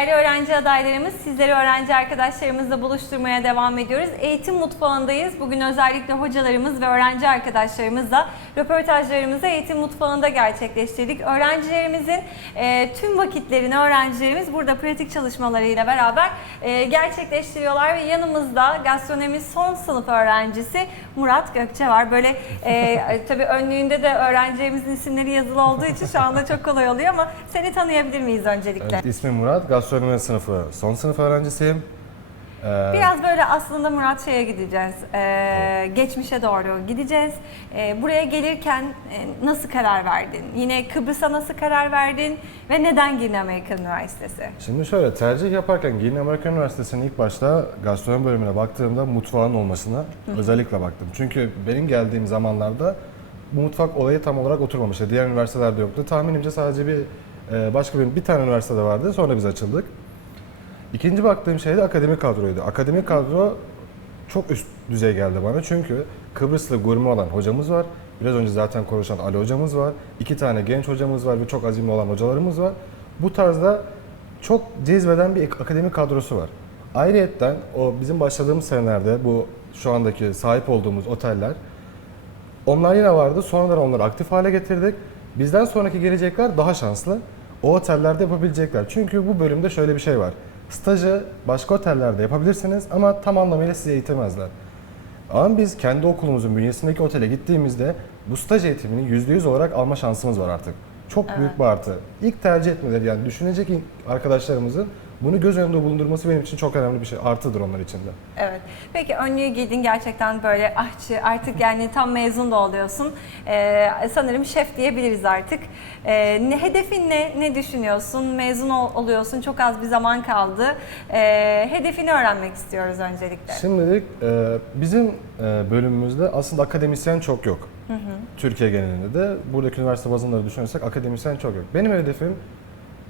Değerli öğrenci adaylarımız, sizleri öğrenci arkadaşlarımızla buluşturmaya devam ediyoruz. Eğitim mutfağındayız. Bugün özellikle hocalarımız ve öğrenci arkadaşlarımızla röportajlarımızı eğitim mutfağında gerçekleştirdik. Öğrencilerimizin e, tüm vakitlerini öğrencilerimiz burada pratik çalışmalarıyla beraber e, gerçekleştiriyorlar ve yanımızda gastronomi son sınıf öğrencisi Murat Gökçe var. Böyle e, tabii önlüğünde de öğrencilerimizin isimleri yazılı olduğu için şu anda çok kolay oluyor ama seni tanıyabilir miyiz öncelikle? Evet, ismim Murat. Gastronomi sınıfı son sınıf öğrencisiyim. Ee, Biraz böyle aslında Murat şeye gideceğiz, ee, geçmişe doğru gideceğiz. Ee, buraya gelirken e, nasıl karar verdin? Yine Kıbrıs'a nasıl karar verdin ve neden Girne Amerika Üniversitesi? Şimdi şöyle tercih yaparken Girne Amerika Üniversitesi'nin ilk başta gastronomi bölümüne baktığımda mutfağın olmasına özellikle baktım. Çünkü benim geldiğim zamanlarda bu mutfak olayı tam olarak oturmamıştı. Diğer üniversitelerde yoktu. Tahminimce sadece bir başka bir, bir tane üniversitede vardı. Sonra biz açıldık. İkinci baktığım şey de akademik kadroydu. Akademik kadro çok üst düzey geldi bana çünkü Kıbrıslı gurme olan hocamız var. Biraz önce zaten konuşan Ali hocamız var. İki tane genç hocamız var ve çok azimli olan hocalarımız var. Bu tarzda çok cezbeden bir akademik kadrosu var. Ayrıyetten o bizim başladığımız senelerde bu şu andaki sahip olduğumuz oteller onlar yine vardı. Sonradan onları aktif hale getirdik. Bizden sonraki gelecekler daha şanslı. O otellerde yapabilecekler. Çünkü bu bölümde şöyle bir şey var. Stajı başka otellerde yapabilirsiniz ama tam anlamıyla sizi eğitemezler. Ama biz kendi okulumuzun bünyesindeki otele gittiğimizde bu staj eğitimini %100 olarak alma şansımız var artık. Çok büyük bir artı. İlk tercih etmeleri yani düşünecek arkadaşlarımızın bunu göz önünde bulundurması benim için çok önemli bir şey. Artıdır onlar için de. Evet. Peki önlüğü giydin gerçekten böyle ahçı artık yani tam mezun da oluyorsun. Ee, sanırım şef diyebiliriz artık. Ee, ne hedefin ne? Ne düşünüyorsun? Mezun ol- oluyorsun. Çok az bir zaman kaldı. Ee, hedefini öğrenmek istiyoruz öncelikle. Şimdilik e, bizim e, bölümümüzde aslında akademisyen çok yok. Türkiye genelinde de buradaki üniversite bazında da düşünürsek akademisyen çok yok. Benim hedefim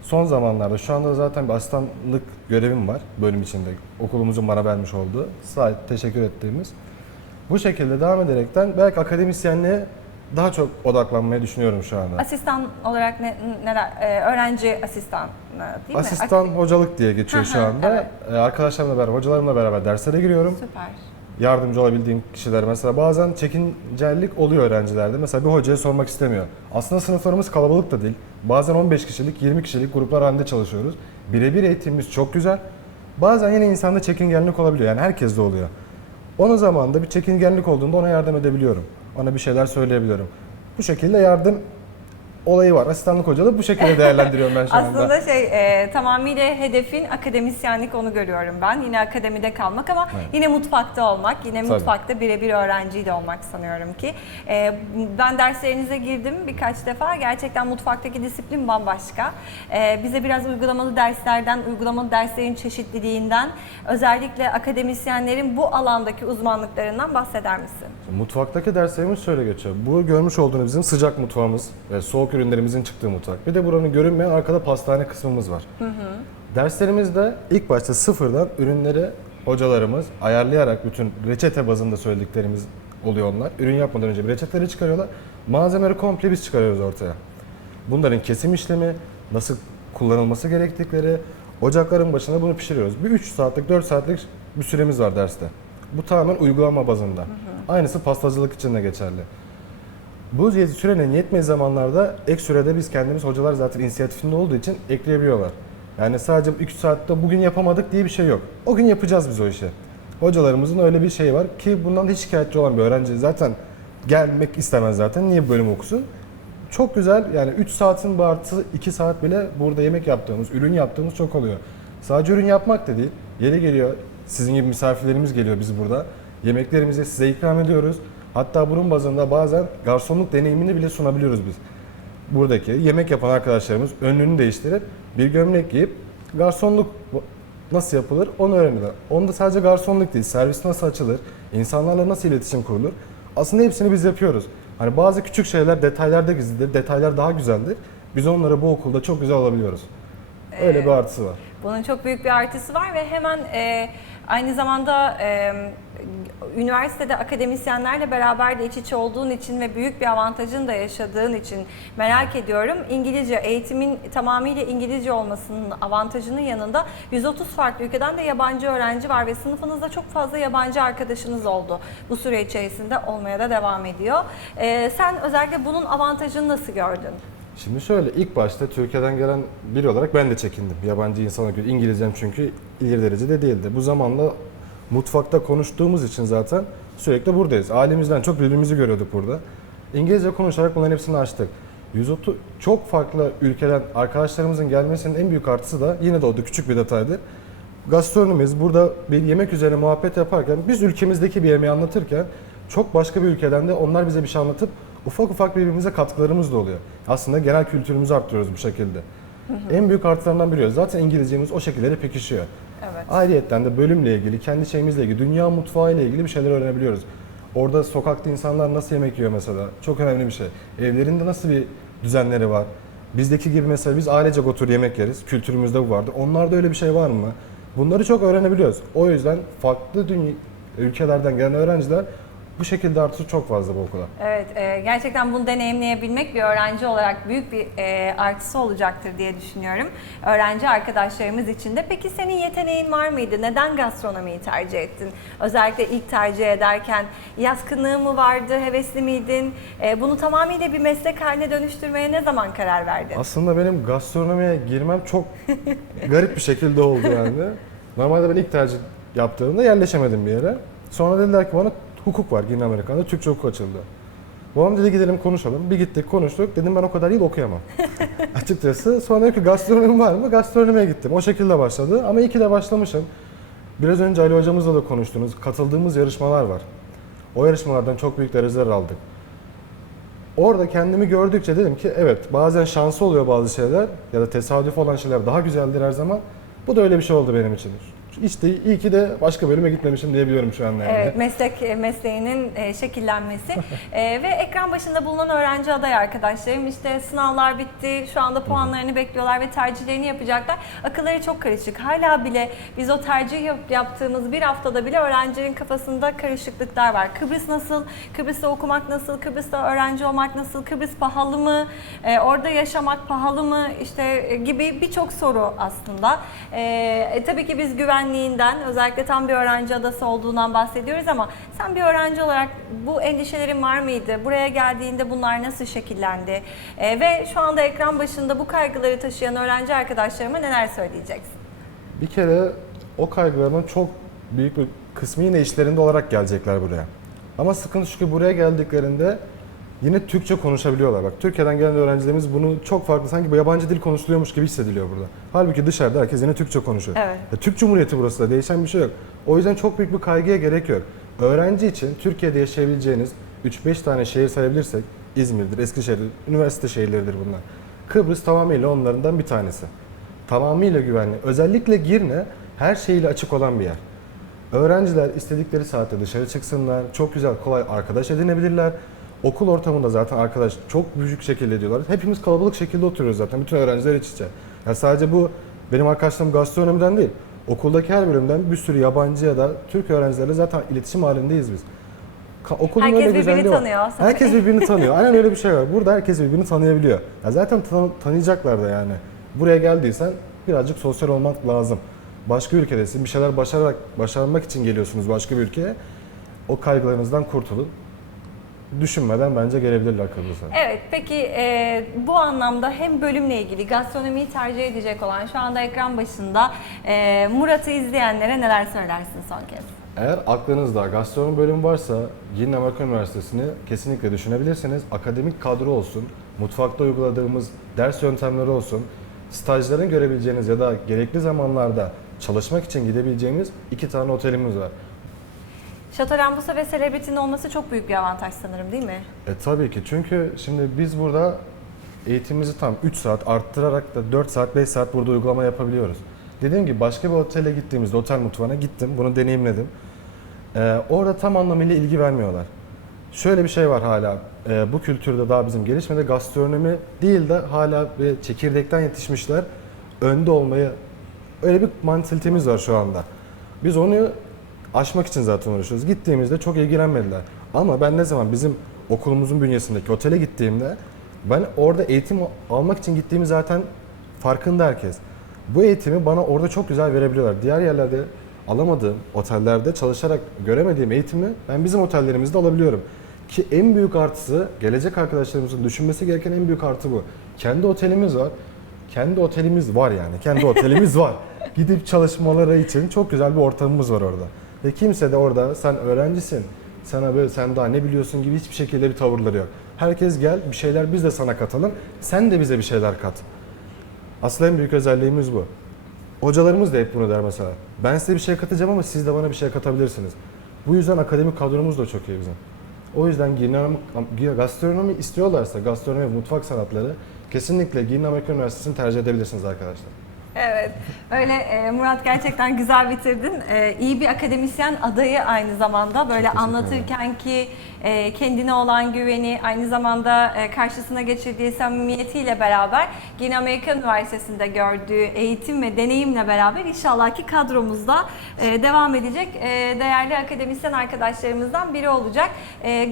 son zamanlarda şu anda zaten bir asistanlık görevim var bölüm içinde. Okulumuzun bana vermiş olduğu. Sağ teşekkür ettiğimiz. Bu şekilde devam ederekten belki akademisyenliğe daha çok odaklanmayı düşünüyorum şu anda. Asistan olarak ne, neler? Ee, öğrenci asistan değil mi? Asistan hocalık diye geçiyor şu anda. evet. E, Arkadaşlarımla beraber, hocalarımla beraber derslere giriyorum. Süper. Yardımcı olabildiğim kişiler mesela bazen çekincellik oluyor öğrencilerde. Mesela bir hocaya sormak istemiyor. Aslında sınıflarımız kalabalık da değil. Bazen 15 kişilik, 20 kişilik gruplar halinde çalışıyoruz. Birebir eğitimimiz çok güzel. Bazen yine insanda çekingenlik olabiliyor. Yani herkes de oluyor. Onun zamanında bir çekingenlik olduğunda ona yardım edebiliyorum. Ona bir şeyler söyleyebiliyorum. Bu şekilde yardım olayı var. Asistanlık hocalığı bu şekilde değerlendiriyorum ben şu anda. Aslında şey e, tamamıyla hedefin akademisyenlik onu görüyorum ben. Yine akademide kalmak ama Evet. yine mutfakta olmak, yine Tabii. mutfakta birebir öğrenciyle olmak sanıyorum ki. E, ben derslerinize girdim birkaç defa. Gerçekten mutfaktaki disiplin bambaşka. E, bize biraz uygulamalı derslerden, uygulamalı derslerin çeşitliliğinden, özellikle akademisyenlerin bu alandaki uzmanlıklarından bahseder misin? Mutfaktaki derslerimiz şöyle geçiyor. Bu görmüş olduğunuz bizim sıcak mutfağımız ve soğuk ürünlerimizin çıktığı mutfak. Bir de buranın görünmeyen arkada pastane kısmımız var. Derslerimizde ilk başta sıfırdan ürünleri hocalarımız ayarlayarak bütün reçete bazında söylediklerimiz oluyor onlar. Ürün yapmadan önce bir reçeteleri çıkarıyorlar. Malzemeleri komple biz çıkarıyoruz ortaya. Bunların kesim işlemi, nasıl kullanılması gerektikleri, ocakların başında bunu pişiriyoruz. Bir 3 saatlik, 4 saatlik bir süremiz var derste. Bu tamamen uygulama bazında. Aynısı pastacılık için de geçerli. Bu sürenin yetmediği zamanlarda ek sürede biz kendimiz hocalar zaten inisiyatifinde olduğu için ekleyebiliyorlar. Yani sadece 3 saatte bugün yapamadık diye bir şey yok. O gün yapacağız biz o işi. Hocalarımızın öyle bir şeyi var ki bundan hiç şikayetçi olan bir öğrenci zaten gelmek istemez zaten. Niye bölüm okusun? Çok güzel yani 3 saatin artı 2 saat bile burada yemek yaptığımız, ürün yaptığımız çok oluyor. Sadece ürün yapmak da değil. Yeri geliyor sizin gibi misafirlerimiz geliyor biz burada. Yemeklerimizi size ikram ediyoruz. Hatta bunun bazında bazen garsonluk deneyimini bile sunabiliyoruz biz. Buradaki yemek yapan arkadaşlarımız önlüğünü değiştirip bir gömlek giyip garsonluk nasıl yapılır onu öğreniyorlar. Onda sadece garsonluk değil, servis nasıl açılır, insanlarla nasıl iletişim kurulur. Aslında hepsini biz yapıyoruz. Hani bazı küçük şeyler detaylarda gizlidir, detaylar daha güzeldir. Biz onları bu okulda çok güzel alabiliyoruz. Öyle bir artısı var. Bunun çok büyük bir artısı var ve hemen e, aynı zamanda e, üniversitede akademisyenlerle beraber de iç içe olduğun için ve büyük bir avantajını da yaşadığın için merak ediyorum. İngilizce, eğitimin tamamıyla İngilizce olmasının avantajının yanında 130 farklı ülkeden de yabancı öğrenci var ve sınıfınızda çok fazla yabancı arkadaşınız oldu. Bu süre içerisinde olmaya da devam ediyor. Ee, sen özellikle bunun avantajını nasıl gördün? Şimdi şöyle ilk başta Türkiye'den gelen biri olarak ben de çekindim. Yabancı insana göre İngilizcem çünkü ileri derecede değildi. Bu zamanla mutfakta konuştuğumuz için zaten sürekli buradayız. Ailemizden çok birbirimizi görüyorduk burada. İngilizce konuşarak bunların hepsini açtık. 130 çok farklı ülkeden arkadaşlarımızın gelmesinin en büyük artısı da yine de o da küçük bir detaydı. Gastronomimiz burada bir yemek üzerine muhabbet yaparken biz ülkemizdeki bir yemeği anlatırken çok başka bir ülkeden de onlar bize bir şey anlatıp ufak ufak birbirimize katkılarımız da oluyor. Aslında genel kültürümüzü arttırıyoruz bu şekilde. En büyük artılarından biri. Zaten İngilizcemiz o şekilde pekişiyor. Ayrıyetten de bölümle ilgili, kendi şeyimizle ilgili, dünya mutfağı ile ilgili bir şeyler öğrenebiliyoruz. Orada sokakta insanlar nasıl yemek yiyor mesela? Çok önemli bir şey. Evlerinde nasıl bir düzenleri var? Bizdeki gibi mesela biz ailecek otur yemek yeriz. Kültürümüzde bu vardı. Onlarda öyle bir şey var mı? Bunları çok öğrenebiliyoruz. O yüzden farklı dünya, ülkelerden gelen öğrenciler bu şekilde artısı çok fazla bu okula. Evet, e, gerçekten bunu deneyimleyebilmek bir öğrenci olarak büyük bir e, artısı olacaktır diye düşünüyorum. Öğrenci arkadaşlarımız için de. Peki senin yeteneğin var mıydı? Neden gastronomiyi tercih ettin? Özellikle ilk tercih ederken yaskınlığı mı vardı, hevesli miydin? E, bunu tamamıyla bir meslek haline dönüştürmeye ne zaman karar verdin? Aslında benim gastronomiye girmem çok garip bir şekilde oldu yani. Normalde ben ilk tercih yaptığımda yerleşemedim bir yere. Sonra dediler ki bana hukuk var Güney Amerika'da, Türkçe hukuk açıldı. Babam dedi gidelim konuşalım. Bir gittik konuştuk. Dedim ben o kadar yıl okuyamam. Açıkçası. Sonra dedim ki gastronomi var mı? Gastronomiye gittim. O şekilde başladı. Ama iyi ki de başlamışım. Biraz önce Ali hocamızla da konuştunuz. Katıldığımız yarışmalar var. O yarışmalardan çok büyük dereceler aldık. Orada kendimi gördükçe dedim ki evet bazen şansı oluyor bazı şeyler ya da tesadüf olan şeyler daha güzeldir her zaman. Bu da öyle bir şey oldu benim için. İşte iyi ki de başka bölüme gitmemişim diyebiliyorum şu anda yani. Evet, meslek e, mesleğinin e, şekillenmesi E, ve ekran başında bulunan öğrenci aday arkadaşlarım işte sınavlar bitti, şu anda puanlarını bekliyorlar ve tercihlerini yapacaklar. Akılları çok karışık. Hala bile biz o tercih yap- yaptığımız bir haftada bile öğrencilerin kafasında karışıklıklar var. Kıbrıs nasıl? Kıbrıs'ta okumak nasıl? Kıbrıs'ta öğrenci olmak nasıl? Kıbrıs pahalı mı? E, orada yaşamak pahalı mı? İşte e, gibi birçok soru aslında. E, tabii ki biz güvenliğinden özellikle tam bir öğrenci adası olduğundan bahsediyoruz ama sen bir öğrenci olarak bu endişelerin var mıydı? Buraya geldiğinde bunlar nasıl şekillendi? E, ve şu anda ekran başında bu kaygıları taşıyan öğrenci arkadaşlarıma neler söyleyeceksin? Bir kere o kaygılarının çok büyük bir kısmı yine işlerinde olarak gelecekler buraya. Ama sıkıntı şu ki buraya geldiklerinde yine Türkçe konuşabiliyorlar. Bak Türkiye'den gelen öğrencilerimiz bunu çok farklı sanki bu yabancı dil konuşuluyormuş gibi hissediliyor burada. Halbuki dışarıda herkes yine Türkçe konuşuyor. Evet. Ya Türk Cumhuriyeti burası da değişen bir şey yok. O yüzden çok büyük bir kaygıya gerek yok. Öğrenci için Türkiye'de yaşayabileceğiniz 3-5 tane şehir sayabilirsek İzmir'dir, Eskişehir'dir, üniversite şehirleridir bunlar. Kıbrıs tamamıyla onlardan bir tanesi. Tamamıyla güvenli. Özellikle Girne her şeyiyle açık olan bir yer. Öğrenciler istedikleri saatte dışarı çıksınlar, çok güzel, kolay arkadaş edinebilirler. Okul ortamında zaten arkadaş çok büyük şekilde ediyorlar. Hepimiz kalabalık şekilde oturuyoruz zaten. Bütün öğrenciler iç içe. Ya sadece bu benim arkadaşlarım gastronomiden değil. Okuldaki her bölümden bir sürü yabancı ya da Türk öğrencilerle zaten iletişim halindeyiz biz. Ka- Okulun Herkes öyle birbirini var. tanıyor aslında. Herkes birbirini tanıyor. Aynen öyle bir şey var. Burada herkes birbirini tanıyabiliyor. Ya zaten tan- tanıyacaklar da yani. Buraya geldiysen birazcık sosyal olmak lazım. Başka ülkedesin. Bir şeyler başararak başarmak için geliyorsunuz başka bir ülkeye. O kaygılarınızdan kurtulun. Düşünmeden bence gelebilirler Kıbrıs'a. Evet, peki e, bu anlamda hem bölümle ilgili gastronomiyi tercih edecek olan şu anda ekran başında e, Murat'ı izleyenlere neler söylersin son kez? Eğer aklınızda gastronomi bölümü varsa Yeni Amerika Üniversitesi'ni kesinlikle düşünebilirsiniz. Akademik kadro olsun, mutfakta uyguladığımız ders yöntemleri olsun, stajların görebileceğiniz ya da gerekli zamanlarda çalışmak için gidebileceğimiz iki tane otelimiz var. Şato Rambusa ve Celebrity'nin olması çok büyük bir avantaj sanırım değil mi? E tabii ki çünkü şimdi biz burada eğitimimizi tam 3 saat arttırarak da 4 saat 5 saat burada uygulama yapabiliyoruz. Dediğim gibi başka bir otele gittiğimizde otel mutfağına gittim bunu deneyimledim. Ee, orada tam anlamıyla ilgi vermiyorlar. Şöyle bir şey var hala e, bu kültürde daha bizim gelişmede gastronomi değil de hala bir çekirdekten yetişmişler önde olmayı öyle bir mantalitemiz var şu anda. Biz onu aşmak için zaten uğraşıyoruz. Gittiğimizde çok ilgilenmediler. Ama ben ne zaman bizim okulumuzun bünyesindeki otele gittiğimde ben orada eğitim almak için gittiğimi zaten farkında herkes. Bu eğitimi bana orada çok güzel verebiliyorlar. Diğer yerlerde alamadığım otellerde çalışarak göremediğim eğitimi ben bizim otellerimizde alabiliyorum. Ki en büyük artısı gelecek arkadaşlarımızın düşünmesi gereken en büyük artı bu. Kendi otelimiz var. Kendi otelimiz var yani. Kendi otelimiz var. Gidip çalışmaları için çok güzel bir ortamımız var orada. Ve kimse de orada sen öğrencisin. Sana böyle sen daha ne biliyorsun gibi hiçbir şekilde bir tavırları yok. Herkes gel bir şeyler biz de sana katalım. Sen de bize bir şeyler kat. Asıl en büyük özelliğimiz bu. Hocalarımız da hep bunu der mesela. Ben size bir şey katacağım ama siz de bana bir şey katabilirsiniz. Bu yüzden akademik kadromuz da çok iyi bizim. O yüzden gastronomi istiyorlarsa, gastronomi mutfak sanatları kesinlikle Girne Amerika Üniversitesi'ni tercih edebilirsiniz arkadaşlar. Evet, öyle e, Murat gerçekten güzel bitirdin. E, iyi bir akademisyen adayı aynı zamanda. Böyle anlatırken ki e, kendine olan güveni, aynı zamanda e, karşısına geçirdiği samimiyetiyle beraber Yeni Amerika Üniversitesi'nde gördüğü eğitim ve deneyimle beraber inşallah ki kadromuzda e, devam edecek e, değerli akademisyen arkadaşlarımızdan biri olacak.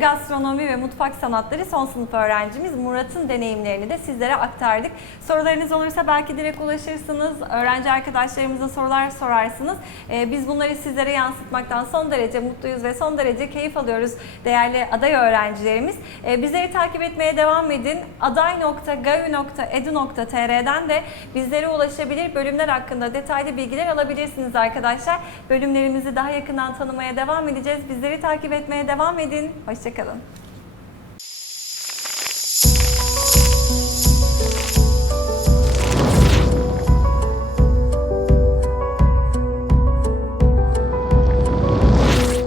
Gastronomi ve mutfak sanatları son sınıf öğrencimiz Murat'ın deneyimlerini de sizlere aktardık. Sorularınız olursa belki direkt ulaşırsınız, öğrenci arkadaşlarımıza sorular sorarsınız. Biz bunları sizlere yansıtmaktan son derece mutluyuz ve son derece keyif alıyoruz değerli aday öğrencilerimiz. E, bizleri takip etmeye devam edin. aday.gaü.edu.tr'den de bizlere ulaşabilir, bölümler hakkında detaylı bilgiler alabilirsiniz arkadaşlar. Bölümlerimizi daha yakından tanımaya devam edeceğiz. Bizleri takip etmeye devam edin. Hoşçakalın.